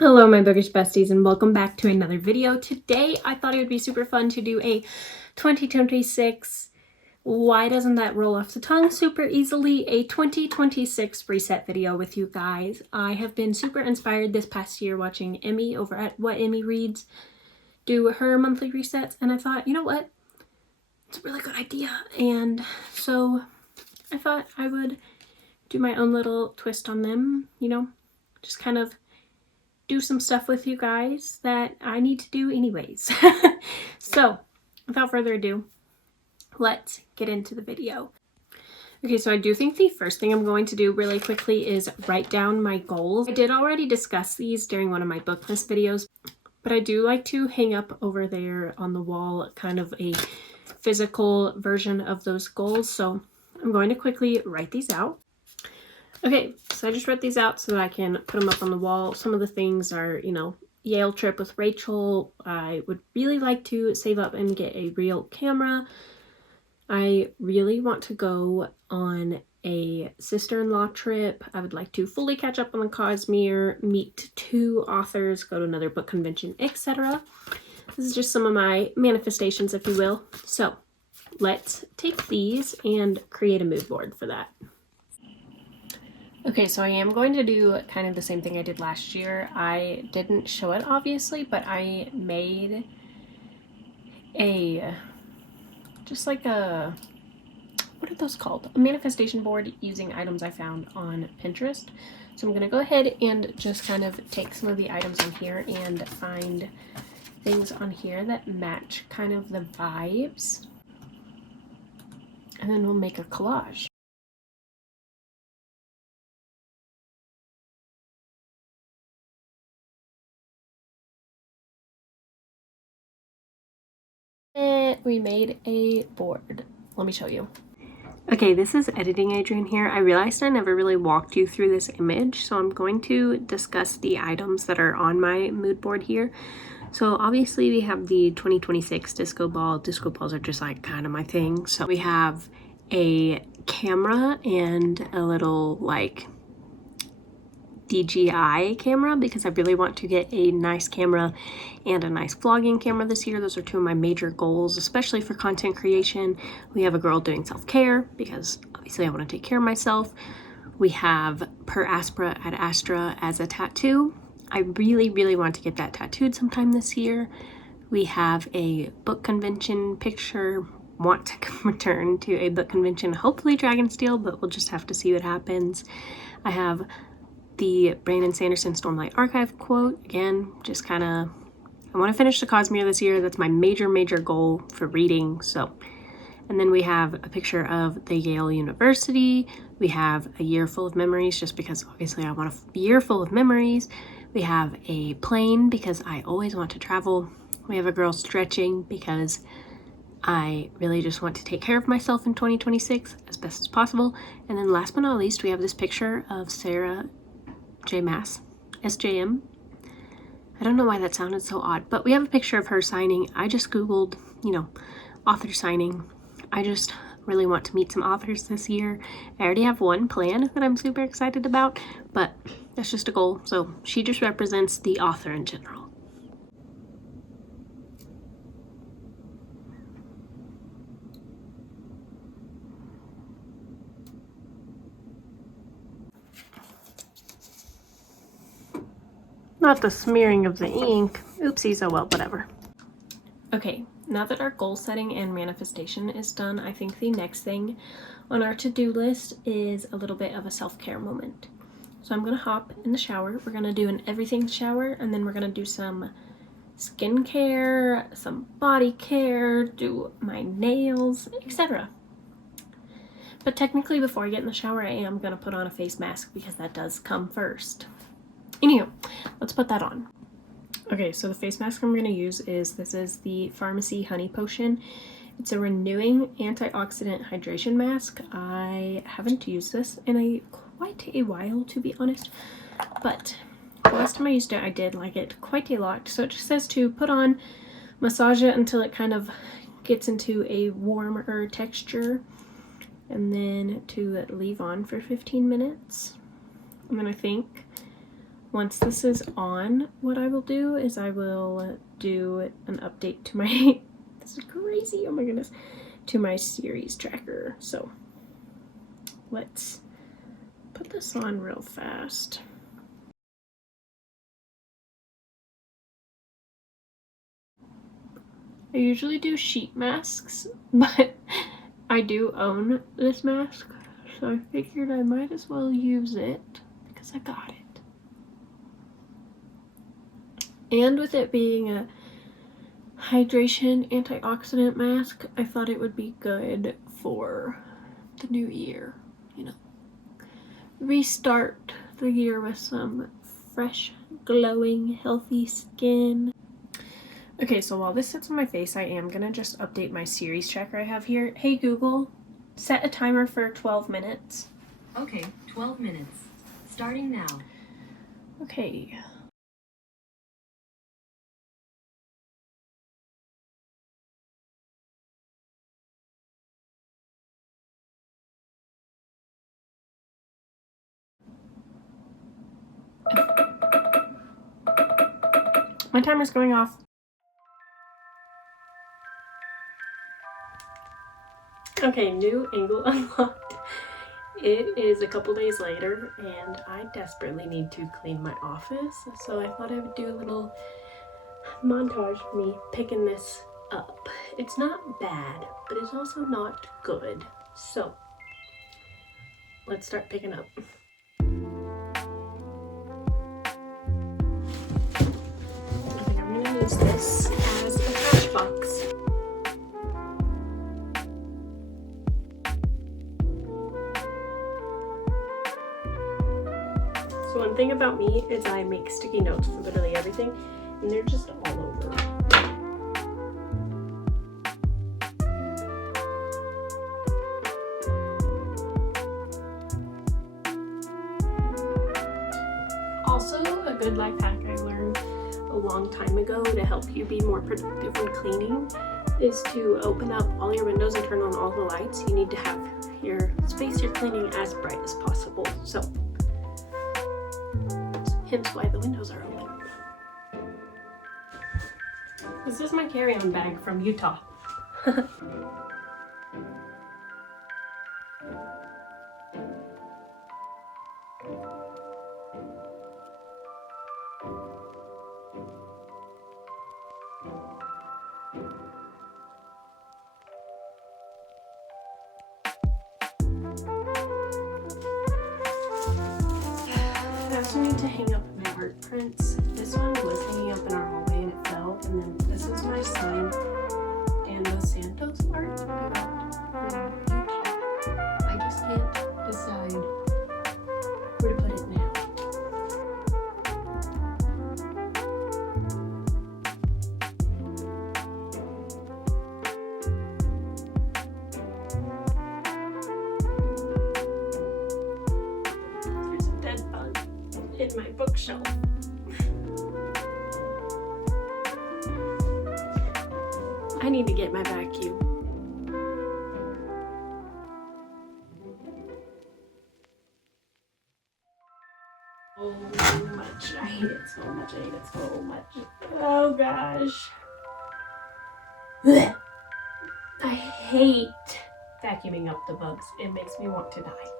Hello my bookish besties and welcome back to another video. Today I thought it would be super fun to do a 2026, why doesn't that roll off the tongue super easily, a 2026 reset video with you guys. I have been super inspired this past year watching Emmy over at What Emmy Reads do her monthly resets, and I thought, you know what, it's a really good idea, and so I thought I would do my own little twist on them, you know, just kind of do some stuff with you guys that I need to do anyways. So without further ado, let's get into the video. Okay, so I do think the first thing I'm going to do really quickly is write down my goals. I did already discuss these during one of my book list videos, but I do like to hang up over there on the wall kind of a physical version of those goals. So I'm going to quickly write these out. Okay, so I just wrote these out so that I can put them up on the wall. Some of the things are, you know, Yale trip with Rachel. I would really like to save up and get a real camera. I really want to go on a sister-in-law trip. I would like to fully catch up on the Cosmere, meet 2 authors, go to another book convention, etc. This is just some of my manifestations, if you will. So let's take these and create a mood board for that. Okay, so I am going to do kind of the same thing I did last year. I didn't show it, obviously, but I made just like a, what are those called? A manifestation board using items I found on Pinterest. So I'm going to go ahead and just kind of take some of the items on here and find things on here that match kind of the vibes. And then we'll make a collage. We made a board. Let me show you. Okay, this is Editing Adrian here. I realized I never really walked you through this image, so I'm going to discuss the items that are on my mood board here. So obviously we have the 2026 disco ball. Disco balls are just like kind of my thing. So we have a camera and a little like DJI camera because I really want to get a nice camera and a nice vlogging camera this year. Those are 2 of my major goals, especially for content creation. We have a girl doing self-care because obviously I want to take care of myself. We have Per Aspera ad Astra as a tattoo. I really want to get that tattooed sometime this year. We have a book convention picture. Want to return to a book convention, hopefully Dragonsteel, but we'll just have to see what happens. I have the Brandon Sanderson Stormlight Archive quote. Again, just kind of, I want to finish the Cosmere this year. That's my major goal for reading. So, and then we have a picture of the Yale University. We have a year full of memories, just because obviously I want a year full of memories. We have a plane because I always want to travel. We have a girl stretching because I really just want to take care of myself in 2026 as best as possible. And then last but not least, we have this picture of Sarah J. Maas, SJM. I don't know why that sounded so odd, but we have a picture of her signing. I just Googled, you know, author signing. I just really want to meet some authors this year. I already have one plan that I'm super excited about, but that's just a goal. So she just represents the author in general. Not the smearing of the ink. Oopsies, oh well, whatever. Okay, now that our goal setting and manifestation is done, I think the next thing on our to-do list is a little bit of a self-care moment. So I'm gonna hop in the shower. We're gonna do an everything shower, and then we're gonna do some skincare, some body care, do my nails, etc. But technically before I get in the shower, I am gonna put on a face mask because that does come first. Anywho, let's put that on. Okay, so the face mask I'm going to use is, this is the Pharmacy Honey Potion. It's a renewing antioxidant hydration mask. I haven't used this in quite a while, to be honest, but the last time I used it, I did like it quite a lot. So it just says to put on, massage it until it kind of gets into a warmer texture, and then to leave on for 15 minutes. And then I think once this is on, what I will do is I will do an update to my, this is crazy, oh my goodness, to my series tracker. So let's put this on real fast. I usually do sheet masks, but I do own this mask, so I figured I might as well use it because I got it. And with it being a hydration antioxidant mask, I thought it would be good for the new year, you know. Restart the year with some fresh, glowing, healthy skin. Okay, so while this sits on my face, I am gonna just update my series tracker I have here. Hey Google, set a timer for 12 minutes. Okay, 12 minutes. Starting now. Okay. My timer's going off. Okay, new angle unlocked. It is a couple days later and I desperately need to clean my office, so I thought I would do a little montage of me picking this up. It's not bad, but it's also not good. So let's start picking up. I think I'm gonna use this as a trash box. So one thing about me is I make sticky notes for literally everything, and they're just all over. Also, a good life hack I learned a long time ago to help you be more productive when cleaning is to open up all your windows and turn on all the lights. You need to have your space you're cleaning as bright as possible. So, hence why the windows are open. This is my carry-on bag from Utah. I also need to hang up my art prints. This one was hanging up in our hallway and it fell, and then this is my sign and the Santos art I got from Utah. I just can't decide where to put it now. There's a dead bug in my bookshelf. I need to get my vacuum. So much. I hate it so much. I hate it so much. Oh gosh. Blech. I hate vacuuming up the bugs. It makes me want to die.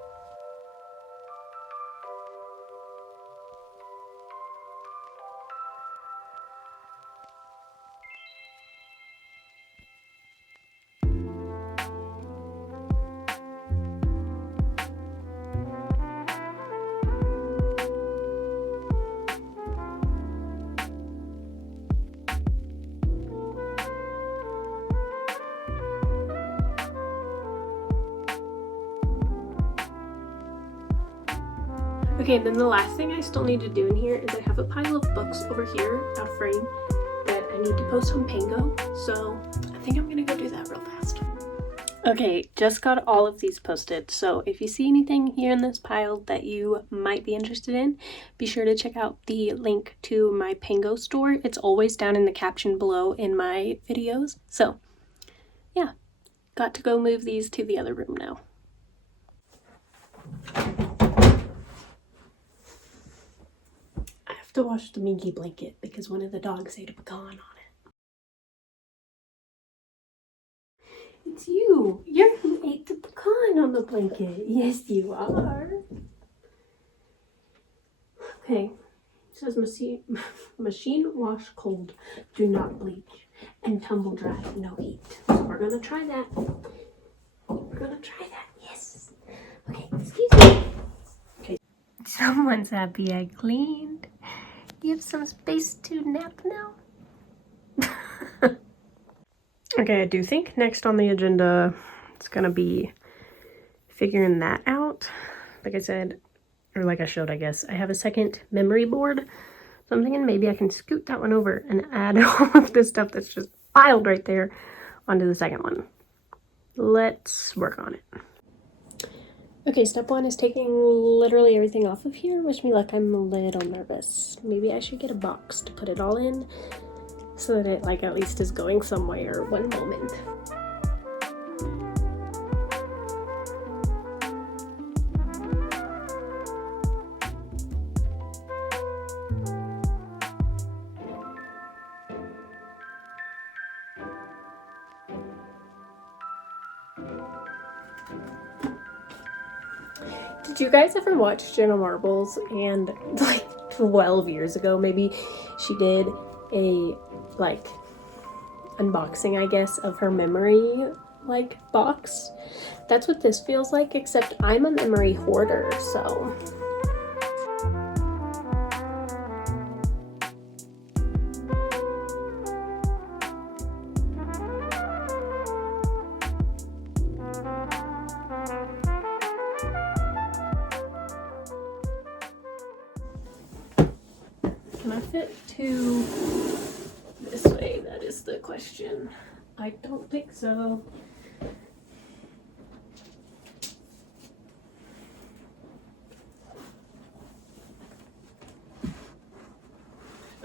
Okay, then the last thing I still need to do in here is I have a pile of books over here out of frame that I need to post on Pango, so I think I'm gonna go do that real fast. Okay, just got all of these posted, so if you see anything here in this pile that you might be interested in, be sure to check out the link to my Pango store. It's always down in the caption below in my videos, so yeah, got to go move these to the other room now. have to wash the Minky blanket because one of the dogs ate a pecan on it. It's you! You're who ate the pecan on the blanket. Yes, you are. Okay. It says machine wash cold, do not bleach, and tumble dry, no heat. So we're gonna try that. We're gonna try that, yes. Okay, excuse me. Okay. Someone's happy I cleaned. You have some space to nap now? Okay, I do think next on the agenda, it's gonna be figuring that out. Like I said, or like I showed, I guess, I have a second memory board. So I'm thinking maybe I can scoot that one over and add all of this stuff that's just piled right there onto the second one. Let's work on it. Okay, step one is taking literally everything off of here. Wish me luck, I'm a little nervous. Maybe I should get a box to put it all in so that it like at least is going somewhere one moment. Did you guys ever watch Jenna Marbles? And like 12 years ago maybe, she did a like unboxing, I guess, of her memory like box. That's what this feels like, except I'm a memory hoarder, so. Can I fit two this way? That is the question. I don't think so.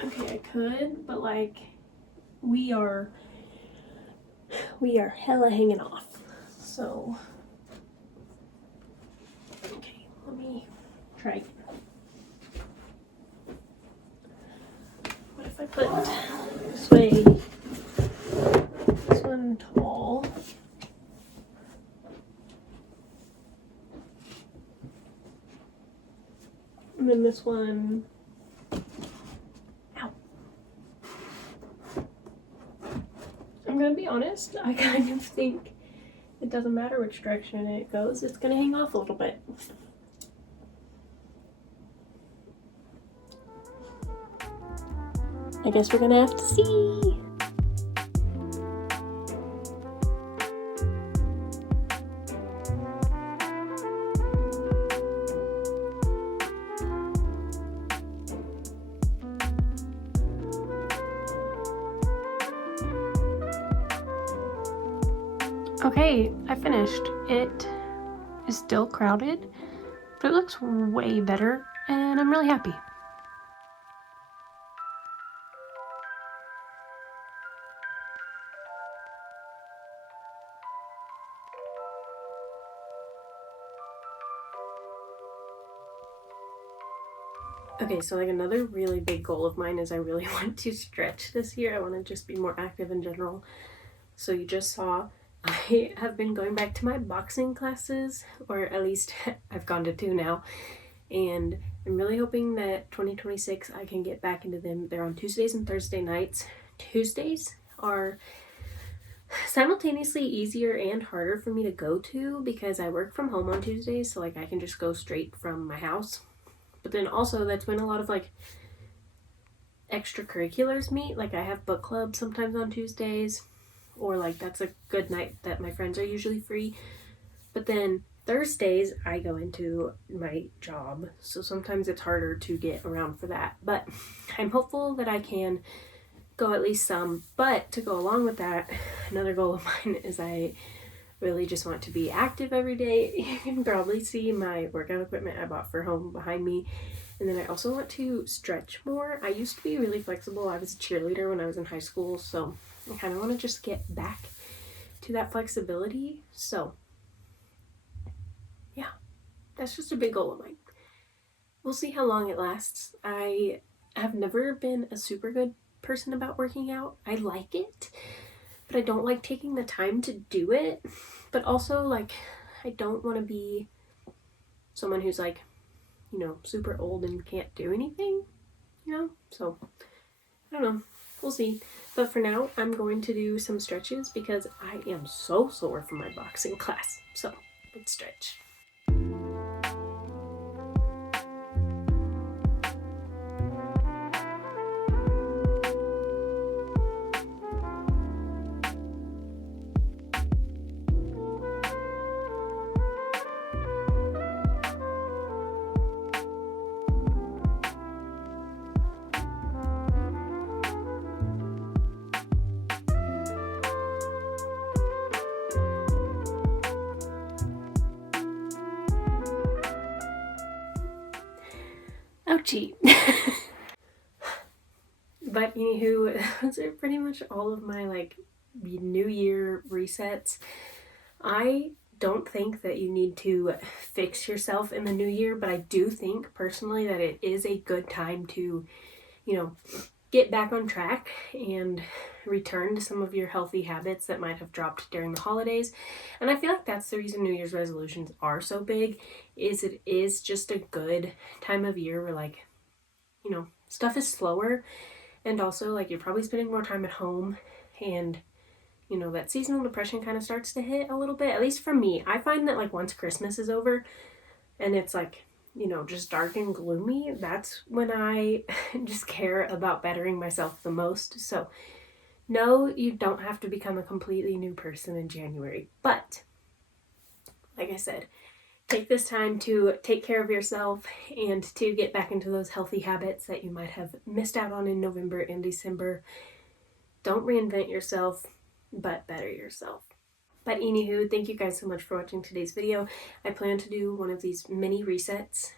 Okay, I could, but like we are hella hanging off. So okay, let me try again. What if I put this way, this one tall, and then this one, ow. I'm gonna be honest, I kind of think it doesn't matter which direction it goes, it's gonna hang off a little bit. I guess we're gonna have to see. Okay, I finished. It is still crowded, but it looks way better, and I'm really happy. Okay, so like another really big goal of mine is I really want to stretch this year. I want to just be more active in general. So you just saw I have been going back to my boxing classes, or at least I've gone to 2 now, and I'm really hoping that 2026 I can get back into them. They're on Tuesdays and Thursday nights. Tuesdays are simultaneously easier and harder for me to go to because I work from home on Tuesdays, so like I can just go straight from my house. But then also that's when a lot of like extracurriculars meet. Like I have book club sometimes on Tuesdays, or like that's a good night that my friends are usually free. But then Thursdays I go into my job, so sometimes it's harder to get around for that. But I'm hopeful that I can go at least some. But to go along with that, another goal of mine is I really just want to be active every day. You can probably see my workout equipment I bought for home behind me. And then I also want to stretch more. I used to be really flexible. I was a cheerleader when I was in high school, so I kind of want to just get back to that flexibility. So yeah, that's just a big goal of mine. We'll see how long it lasts. I I've never been a super good person about working out. I like it, but I don't like taking the time to do it. But also, like, I don't want to be someone who's like, you know, super old and can't do anything, you know? So, I don't know. We'll see. But for now, I'm going to do some stretches because I am so sore from my boxing class. So, let's stretch. Ouchie. But anywho, those are pretty much all of my like New Year resets. I don't think that you need to fix yourself in the new year, but I do think personally that it is a good time to, you know, get back on track and return to some of your healthy habits that might have dropped during the holidays. And I feel like that's the reason New Year's resolutions are so big, is it is just a good time of year where, like, you know, stuff is slower, and also like you're probably spending more time at home, and you know, that seasonal depression kind of starts to hit a little bit. At least for me, I find that like once Christmas is over and it's like, you know, just dark and gloomy, that's when I just care about bettering myself the most. So no, you don't have to become a completely new person in January, but like I said, take this time to take care of yourself and to get back into those healthy habits that you might have missed out on in November and December. Don't reinvent yourself, but better yourself. But anywho, thank you guys so much for watching today's video. I plan to do one of these mini resets.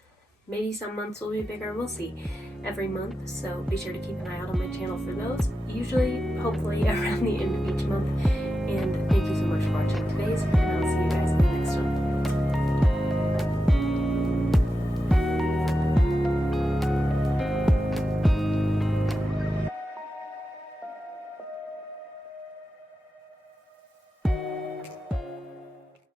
Maybe some months will be bigger, we'll see, every month. So be sure to keep an eye out on my channel for those, usually, hopefully, around the end of each month. And thank you so much for watching today's, and